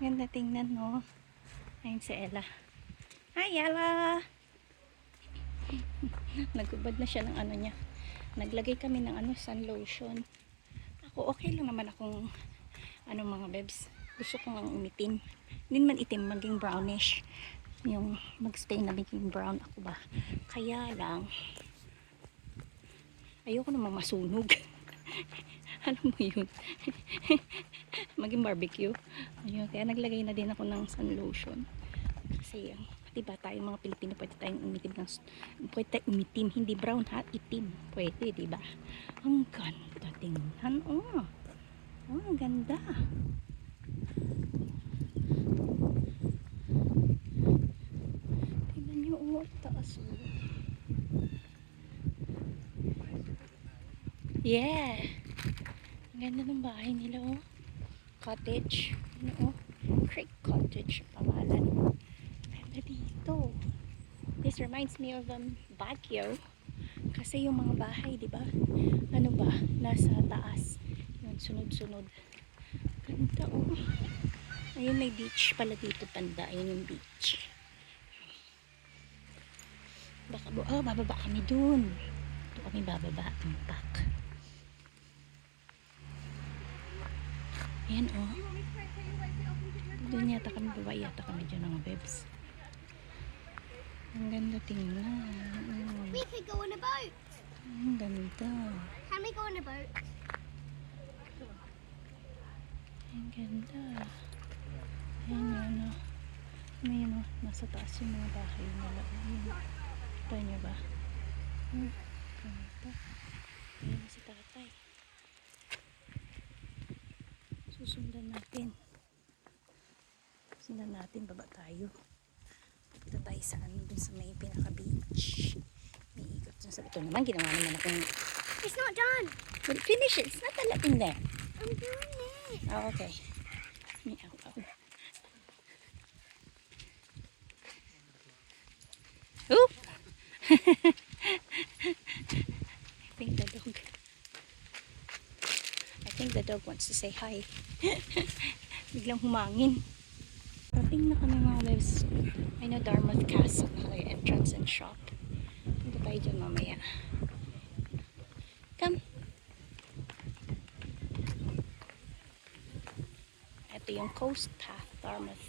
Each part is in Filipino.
Ganda tingnan, no? Ayun si Ella. Hi, Ella! Nagubad na siya ng ano niya. Naglagay kami ng ano, sun lotion. Ako, okay lang naman akong ano mga bebs. Gusto ko nga umitim. Hindi man itim, maging brownish. Yung magstay na maging brown ako ba. Kaya lang, ayoko naman masunog. Alam mo yun. Maging barbecue. Ayun, kaya naglagay na din ako ng sun lotion. Kasi diba tayong mga Pilipino pwede tayong umitim ng, pwede tayong umitim, hindi brown ha, itim. Pwede, diba? Ang ganda tingnan. Oh, ang ganda. Tingnan nyo, oh, taas oh. Yeah. Ang ganda ng bahay nila oh. Cottage. Ano oh? Creek Cottage pangalan. Ganda dito. This reminds me of Baguio. Kasi yung mga bahay, di ba? Ano ba? Nasa taas. Yun, sunod-sunod. Ganda oh. Ayun, may beach pala dito, tanda. Ayun yung beach. Baka, oh, bababa kami dun. Ito kami bababa. Impact. Ayan oh. Doon yata kami, baba yata kami dyan mga bebs. Ang ganda tingnan. We could go on a boat. Ang ganda. Can we go on a boat? Ang ganda. Ayan yun o. Ayan o. Nasa taas yung mga bahay nila. Ayan. Kita nyo ba? Ganda. Ayan si tatay. Susundan natin. Susundan natin. Baba tayo. Punta tayo sa ano dun sa may pinaka beach. May ikot dun sa ito naman. Ginawa naman akong It's not done. well, finish it. It's not a lot in there. I'm doing it. Oh, okay. Meow. Oh! I think the dog. I think the dog wants to say hi. Biglang humangin. Parating na kami mga bebs. I know Dartmouth Castle. Entrance and shop. Punta tayo dyan mamaya. Come. Ito yung coast path, Dartmouth.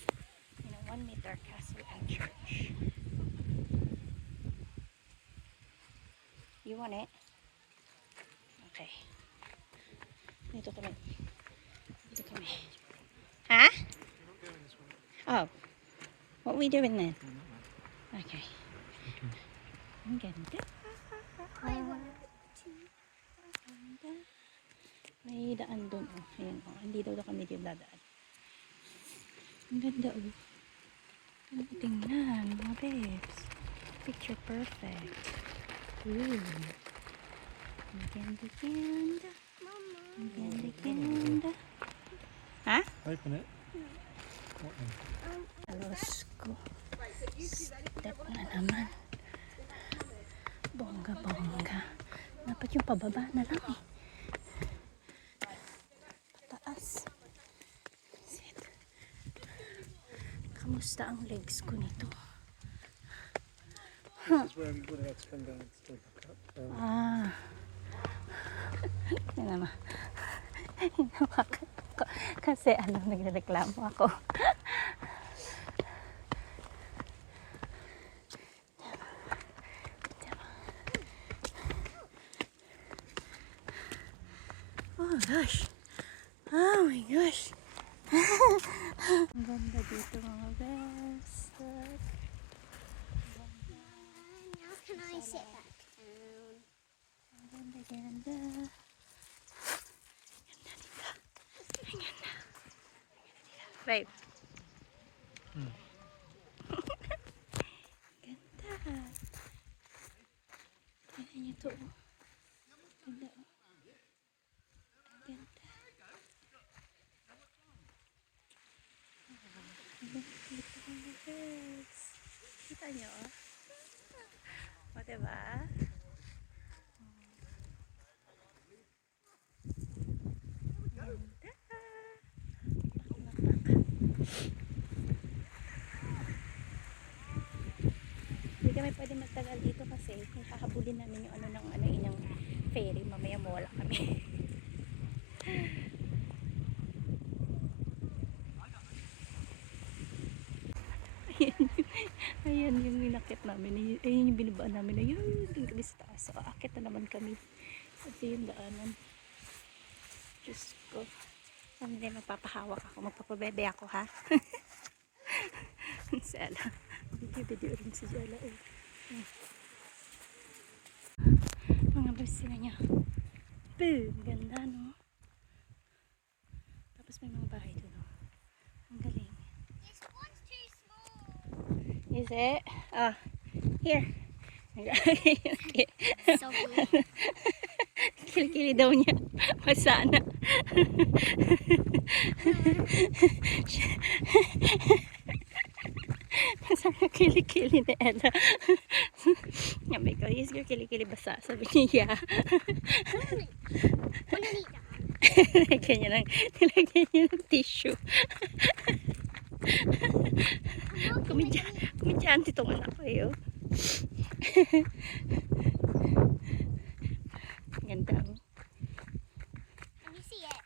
You know, 1 meter castle and church. You want it? Okay. Dito kami. Dito kami. Ha? Oh. What are we doing then? Okay. Ang ganda. I want to. Ganda. May daan doon. Oh. Ayan. Oh. Hindi daw kami dito dadaan. Ang ganda oh. Ang tingnan mga babes. Picture perfect. Ooh. Ang ganda ganda. Mama. Ang ganda ganda. Ha? Open it. What then? Alos ko. Step na naman. Bongga bongga. Dapat yung pababa na lang eh. Pataas. Sit. Kamusta ang legs ko nito? This is where we would have had to come down to take a cut. Ah. Yan naman. Kasi ano, nagreklamo ako. Oh gosh. Oh my gosh. Ang ganda dito mga best. Now can I sit back down? Ang ganda, ganda. Ganda dito. Ang ganda. Babe. Ganda. Tingnan niyo to. Ganda. Ang ganda. Dito mga best. Kita niyo oh. O diba? Ganda. Pak. Ayan yung inakit namin. Ayun yung binabaan namin. Ayun, doon kami sa taas. So, aakit na naman kami. Ito yung daanan. Diyos ko. Hindi magpapahawak ako. Magpapabebe ako, ha? Si Ella. Video rin si Ella. Mga basina niya. Boom! Ganda, no? Tapos may mga bahay doon, no? Ang galing. This one's too small. Is it? Ah, here. So weird. Kilikili daw niya. Masana. Masana kilikili ni Ella. Sabi ko, is your kilikili basa? Sabi niya, yeah. Nilagyan niya ng tissue. Kumidyante tong anak ko eh. Oh. Ganda. Oh. Can you see it?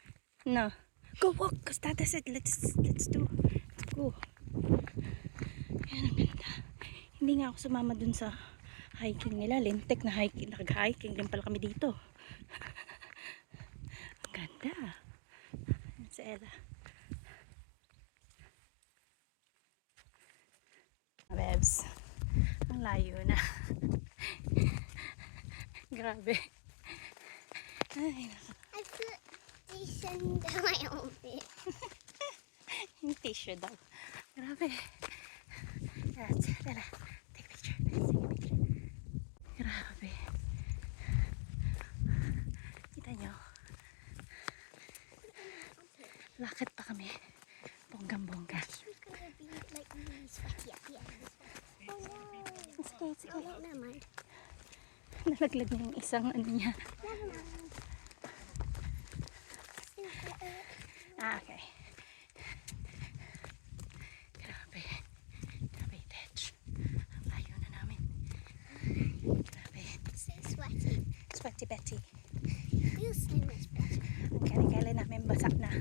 No. Go walk, cause Tata said let's go. Ayan, ang ganda. Hindi nga ako sumama dun sa hiking nila. Lintek na hiking. Nag-hiking din pala kami dito. Ang ganda. Ayan si Ella. Bebs. Ang layo na. Grabe. Ay, I put this under my armpit. yung tissue daw. Grabe. That's it. Ella, take a picture. Take a picture. Grabe. Kita nyo? Lakad pa kami. Bonggang-bongga. She's gonna be like really sweaty at the end. Oh no. It's okay, it's Oh okay. no, never mind. Nalaglag niya yung isang ano niya. Never mind. Ah, okay. Grabe. Grabe, Tetch. Ang layo na namin. Grabe. So sweaty. Sweaty Betty. Feels so much better. Ang kailan namin basa na. I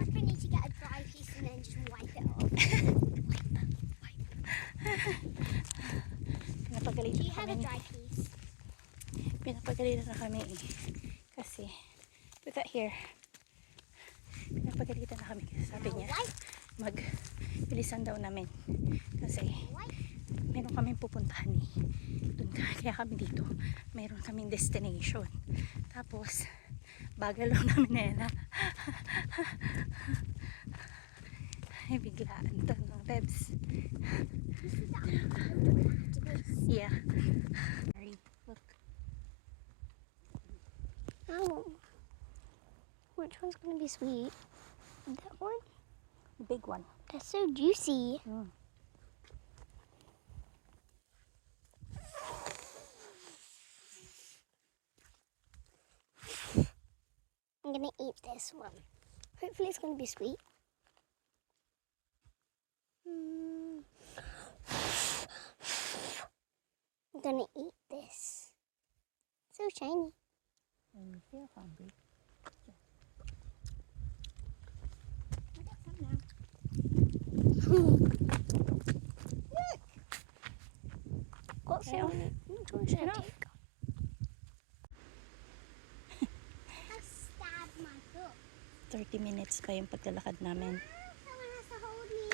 reckon I need to get a dry piece and then just wipe it off. Do Pinapagalitan you na have a kami. dry piece? Pinapagalitan na kami eh. Kasi, put that here. Pinapagalitan na kami. Kasi sabi niya, magbilisan daw namin. Kasi, meron kaming pupuntahan eh. Doon kaya kami dito. Meron kaming destination. Tapos, bagal lang namin na yan. Ay, biglaan to, no, Bebs? Yeah. Look. Oh. Which one's going to be sweet? That one? The big one. That's so juicy. Mm. I'm going to eat this one. Hopefully it's going to be sweet. I'm going to eat this. So shiny. And you feel hungry. What's Okay, on it? Which one should I Enough. take? I stabbed my foot. 30 minutes pa yung paglalakad namin. Someone has to hold me.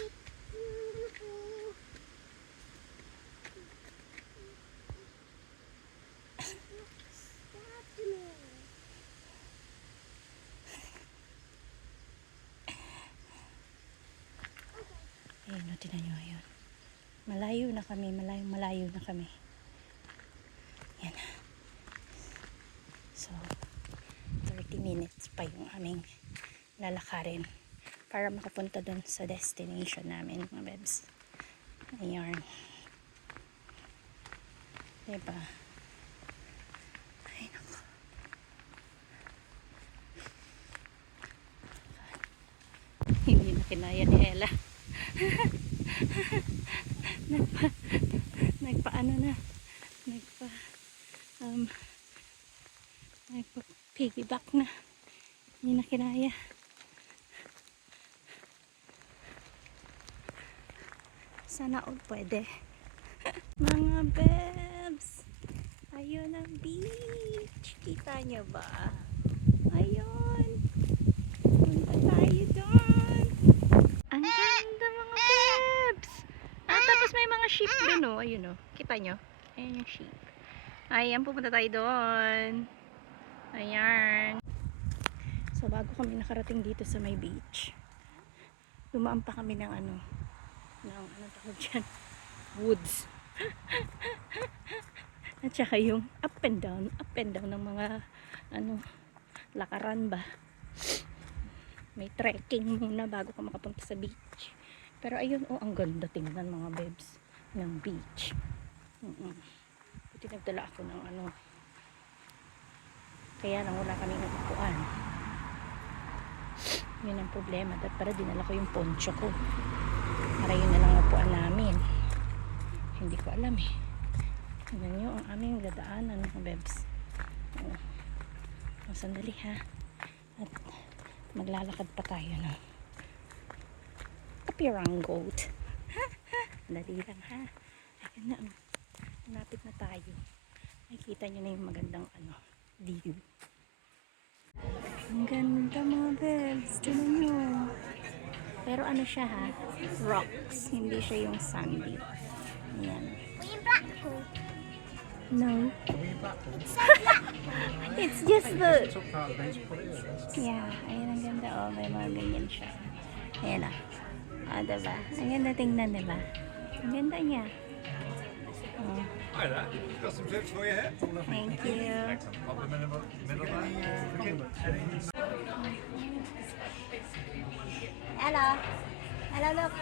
Stabbed me. Ayun, o, tinan nyo, ayun. Malayo na kami, malayo na kami. Yan. So, 30 minutes pa yung aming lalakarin para makapunta dun sa destination namin, mga bebs. Ayan. Diba? Ay, naku. Hindi na kinaya ni Ella. Nagpa piggyback na. Hindi na kinaya. Sana all pwede. Mga bebs, ayun ang beach. Kita nyo ba? Ayun. Punta tayo doon. Ang ganda mga bebs. At tapos may mga sheep doon, oh. Ayun, oh. Kita nyo? Ayan yung sheep. Ayan, pupunta tayo doon. Ayan. So, bago kami nakarating dito sa may beach, dumaan pa kami ng ano tawag dyan? Woods. At saka yung up and down ng mga lakaran ba. May trekking muna bago ka makapunta sa beach. Pero ayun, oh, ang ganda tingnan mga bebs ng beach. Buti nagdala ako ng kaya lang wala kaming upuan. Yun ang problema. At para dinala ko yung poncho ko. Para yun na lang upuan namin. Hindi ko alam eh. Tingnan nyo ang aming dadaanan mga bebs. Sandali ha. At maglalakad pa tayo no. Kapirang goat. Dali lang ha. Ayun na. Napit na tayo. Nakikita nyo na yung magandang view. Ang ganda mga bebs. Tingnan nyo. Pero siya ha. Rocks. Hindi siya yung sandy. Ayan. Were you black pool? No. It's so black. It's just the... Took part of the beach, put it in. Yeah. Ayan ang ganda. Oh, may mga ganyan siya. Ayan ah. Ah, diba? Ang ganda tingnan, diba? Ang ganda niya. Oh. Hi there. Got some tips for you here. Thank you. Excellent. Pop them in the middle there. Hello. Hello, look.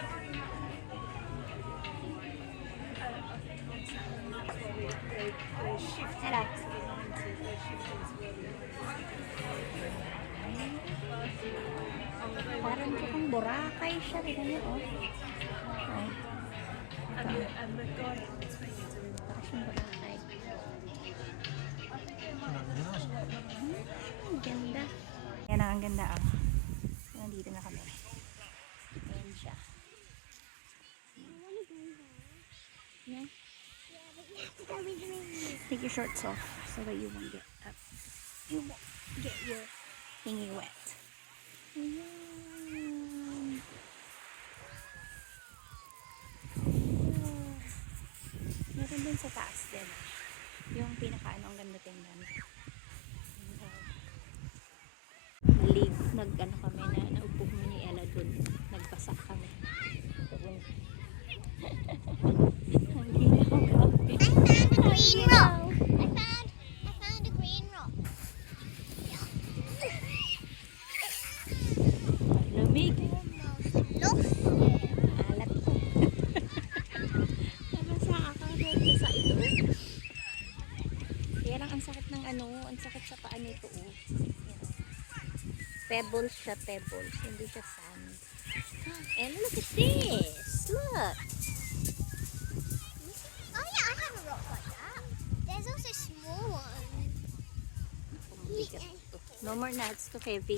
Hello. Parang kung Boracay siya. Tignan niyo, oh. Oh. Parang siyang Boracay. Ang ganda. Yan ang ganda, oh. Nandito na kami. Ayan siya. Yeah. Take your shorts off so that you won't get up. You won't get your thingy wet. Ayan. Meron din sa taas din. Yung ang ganda tingnan. Kami na naupo kami ni Ella dun. Nagpasak kami. Doon. Ang ginaw, grabe. Green rock. I found a green rock. Lamig. Look. Alat ko. Nabasa ako doon sa ito. Kaya lang ang sakit ng ang sakit sa paa nito. Pebbles siya, pebbles. Hindi siya sand. And look at this. Look. Oh yeah, I have a rock like that. There's also small one. No more nuts. Too heavy.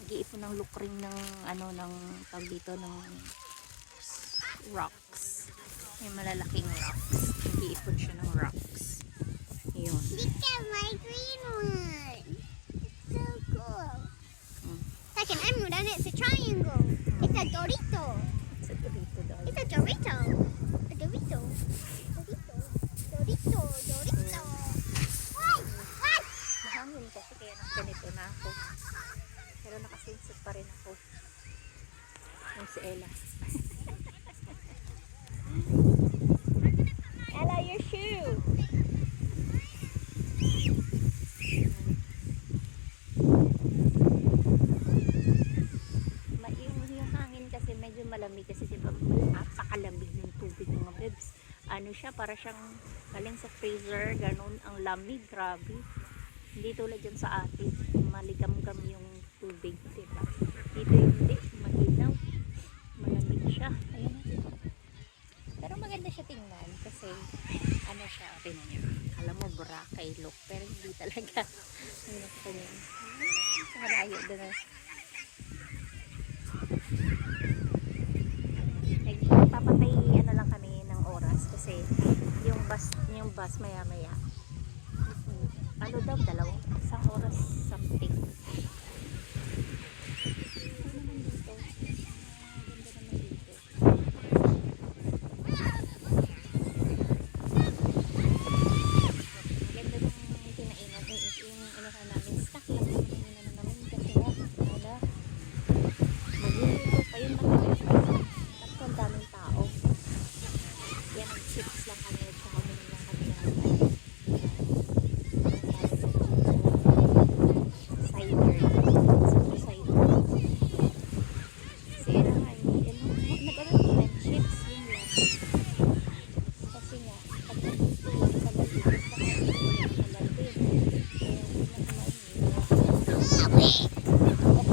Nag-iipon ng lukring ng ng tawag dito ng rocks. Yung malalaking rocks. Nag-iipon siya ng rocks. Yun. Look at my green one. It's so cool. It's like an emerald and it's a triangle. It's a Dorito. Sa Dorito daw. It's a Dorito. A Dorito. Dorito. Dorito. Dorito. Why? Why? Mahangin kasi kaya ganito na ako. Pero nakasinsip pa rin ako. Yung si Ella. Ella, your shoe! Yung hangin kasi medyo malamig kasi diba napakalamig ng tubig mga bebs. Siya para siyang galing sa freezer, ganun ang lamig, grabe. Hindi tulad dyan sa atin, maligam-gam yung tubig, diba? Dito hindi, malinaw, malamig siya. Ayun na. Pero maganda siya tingnan kasi siya, tingnan niyo. Alam mo, Boracay look, pero hindi talaga. Ayun sa kanya. Malayo doon na. bus maya maya. Ano daw, isang oras something. Ano naman dito? Ganda naman dito. Ganda ng kinainan. Yung ano ka namin, snack lang naman yung ano namin. Kasi wala. Magluluto pa yun naman. Tapos ang daming tao. Yan ang chips lang kami. At saka uminom lang kami ng cider. Super cider. Kasi ano nga, nag-alala ko ng chips. Yun lang. Kasi nga, pag nandito lang sa Maldives, kakain ko lang sa Maldives. Kaya hindi na kumain.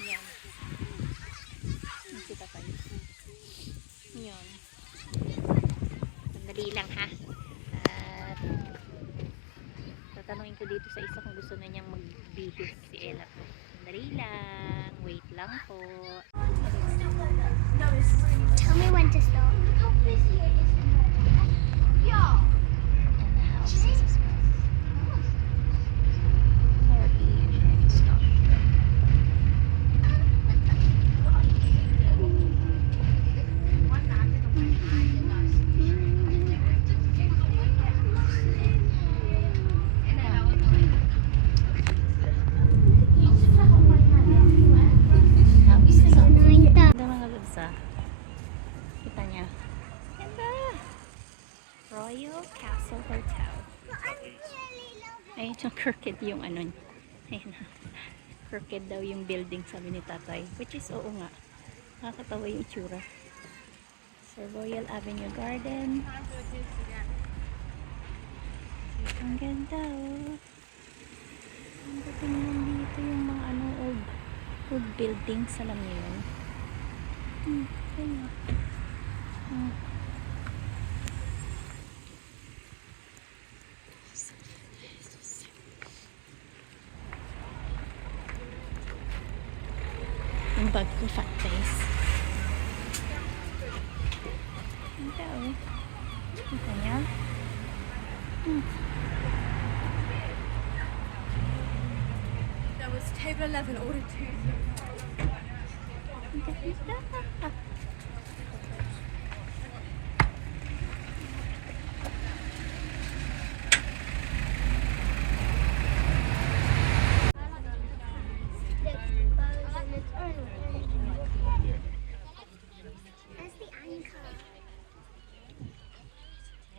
Yan. Kita pa yun. Yun. Sandali lang ha. At tatanungin ko dito sa isa kung gusto na niyang magbihis si Ella. Sandali lang. Wait lang po. Tell me when to stop. And the houses as well. Very stop. Ganda mga lubsa. Kita niya. Ganda! Royal Castle Hotel. Ayun yung crooked yung ano niya. Ayun na. Crooked daw yung building, sabi ni tatay. Which is oo nga. Nakakatawa yung itsura. So Royal Avenue Garden. Ang ganda oh. Ang tingnan dito yung mga ano old buildings. Alam niyo yun. Ayun. Yung bag ko fat face. Ganda oh. Kita niya? That was table 11, order 2. Ang ganda. That's the anchor.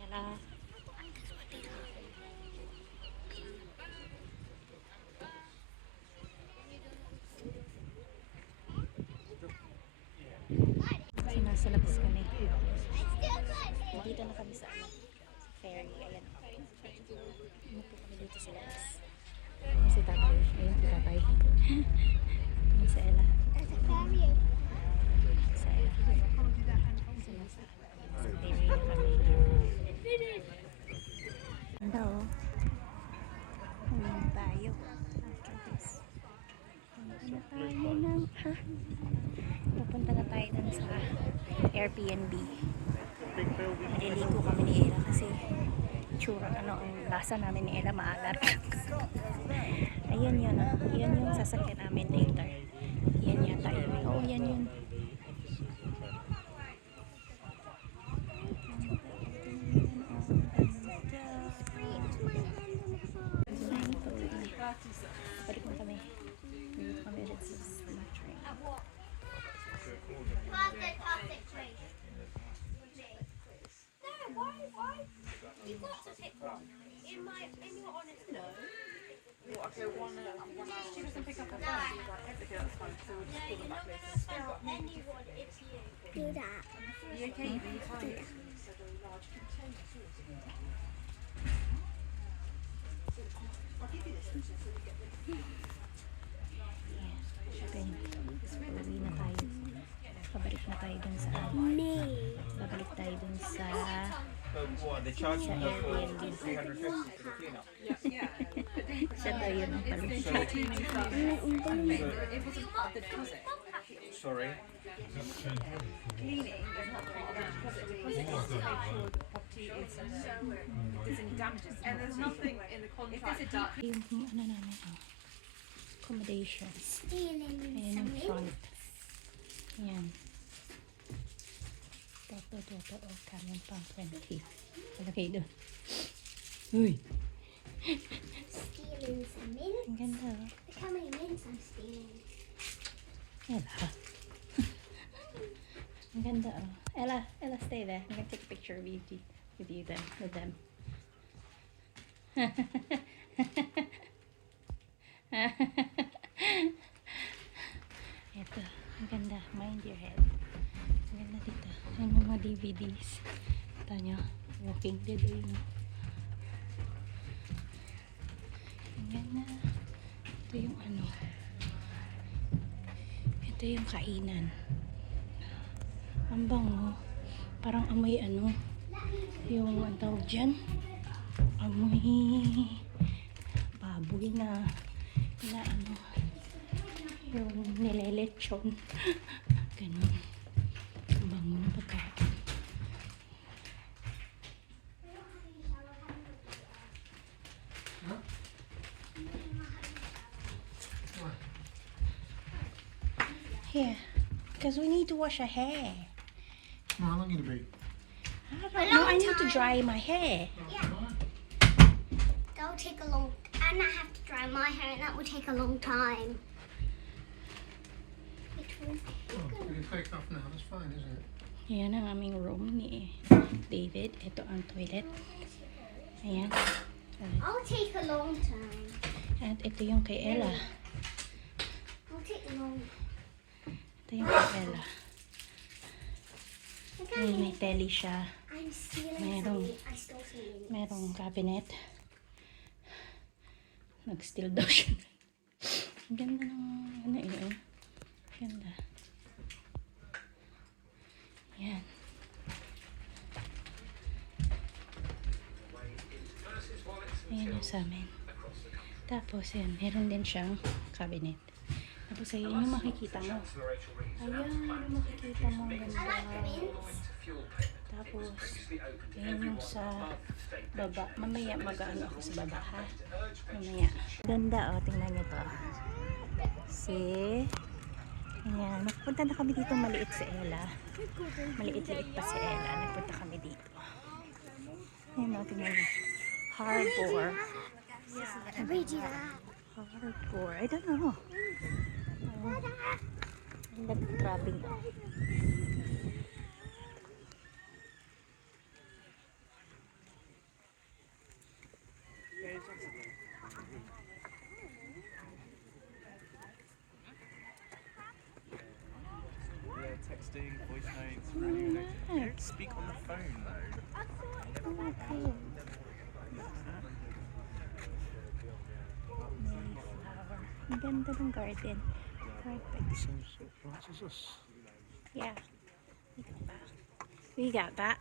Ella. So nasa labas kami. Dito na kami sa ano, ferry. Ayan. Umupo kami dito sa labas. Ayan si tatay. Ayan si tatay. Ayan si Ella. There's a ferry. Sa Ella. So nasa ferry na kami. Ganda oh. Uminom tayo. After this. Punta na tayo ng pupunta na tayo dun sa Airbnb. Maliligo kami ni Ella kasi tsura ano ang lasa namin ni Ella maalat. Ayun yun ah. Yun yung sasakyan namin later. Yan yata yun. Oo yan yun. Balik na kami. Balik kami ulit sa train. Perfect tree. You've got to pick one. In your honest no. Okay, one hour. She doesn't pick up her No. phone. She's like, okay, that's fine. So we'll just call them back later. Start anyone if you do that. Are you okay? Are you tired? Shopping. Uwi na tayo. Pabalik na tayo dun sa Me. babalik tayo dun sa They charge sa them Airbnb. 350 for the clean up. Sa tayo ng pala. It wasn't part of the deposit. Sorry. Cleaning is not part of the deposit. Deposit is to make sure the property is if there's any damages. And there's nothing in the contract that Yung ano namin, oh. Accommodations. Stealing Ayan some yung front. Ayan. Toto, oh, kanin pang 20. Palagay doon. Uy! stealing some mints. Ang ganda, oh. Look how many mints I'm stealing. Ella. Ang ganda, oh. Ella, stay there. I'm gonna take a picture of you with them. Ito, ang ganda. Mind your head. Ang ganda dito. Yung mga DVDs. Ito nyo, Walking Dead yun. Ang ganda. Ito yung ano. Ito yung kainan. Ang bango. Parang amoy ano. Yung ang tawag dyan. Amoy baboy na ano. Yung nilelechon. Ganun. Ang bango ng pagkain. Here. Because we need to wash our hair. How long it'll be? No, I need to dry my hair. Yeah. That'll take a long. And I have to dry my hair, and that will take a long time. Which one? Oh, we can take off now. That's fine, isn't it? Ayan ang aming room ni David. Ito ang toilet. Ayan. I'll take a long time. At ito yung kay Ella. I'll take a long. Ito yung kay Ella. Look how Ayan, many. may telly siya. I'm stealing Merong- some. I stole some mints. Merong cabinet. Nag-steal daw siya. Ang ganda ng ano yun. Ganda. Yan. Ayan yung sa amin. Tapos yan, meron din siyang cabinet. Tapos ayun yung makikita mo. Ayan yung makikita mo. Ang I like ganda. mints. Tapos, ayun yung sa baba. Mamaya mag-ano ako sa baba, ha? Mamaya. Ganda, oh. Tingnan nyo to. See? Ayan. Nagpunta na kami dito maliit si Ella. Maliit-liit pa si Ella. Nagpunta kami dito. Ayan, oh. Tingnan nyo. Harbor. I read you that. Harbor. I don't know. Nag-crabbing. Yeah, texting, voice notes, radio notes. You don't speak on the phone though. Okay. Ang ganda ng garden. Perfect. Same sort of price as us. Yeah. We got that.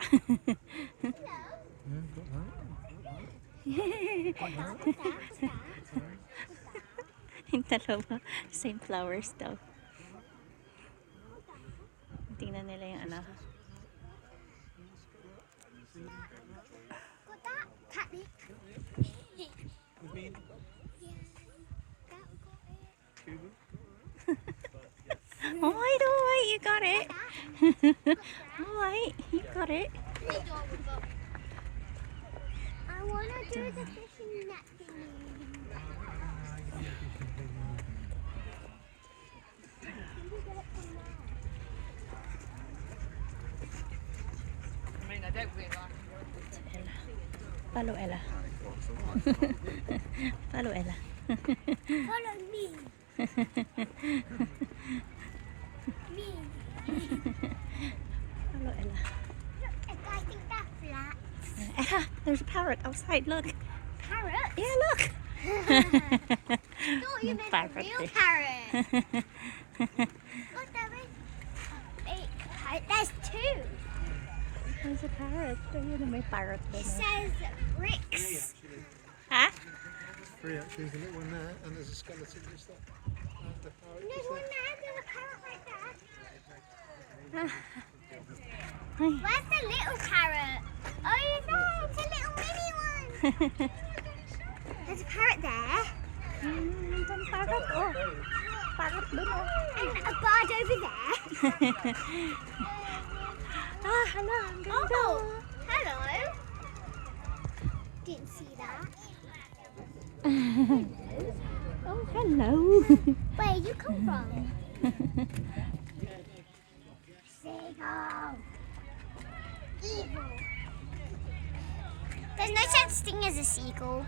Yeah, got that. Yung dalawa, same flowers daw. Tingnan nila yung ano. Got that? Catnip. We've been Oh, wait, you got it. Alright, you got it. I want to do the fishing net thingy. I mean, I don't really like Ella. Follow Ella. Follow Ella. Follow me. Me. Follow Ella. Look, I think that's flat. Ella, there's a parrot outside. Look. Parrot? Yeah, look. thought you meant a Parrot real fish. parrot. Look, there is. Wait, there's two. There's There's a parrot. Ayun, may parrot It doon. says bricks. Ha? Three actually, there's a little one there, and there's a skeleton just there. And the parrot There's just one there. there. There's a parrot right there. Ay. Where's the little parrot? Oh, there. It's a little mini one. There's a parrot there. Ang parrot, oh. Parrot doon, oh. And a bird over there. Ah, hala, ang ganda. Oh, hello. Didn't see that. Oh, hello. Where you come from? Seagull. Evil. There's no such thing as a seagull.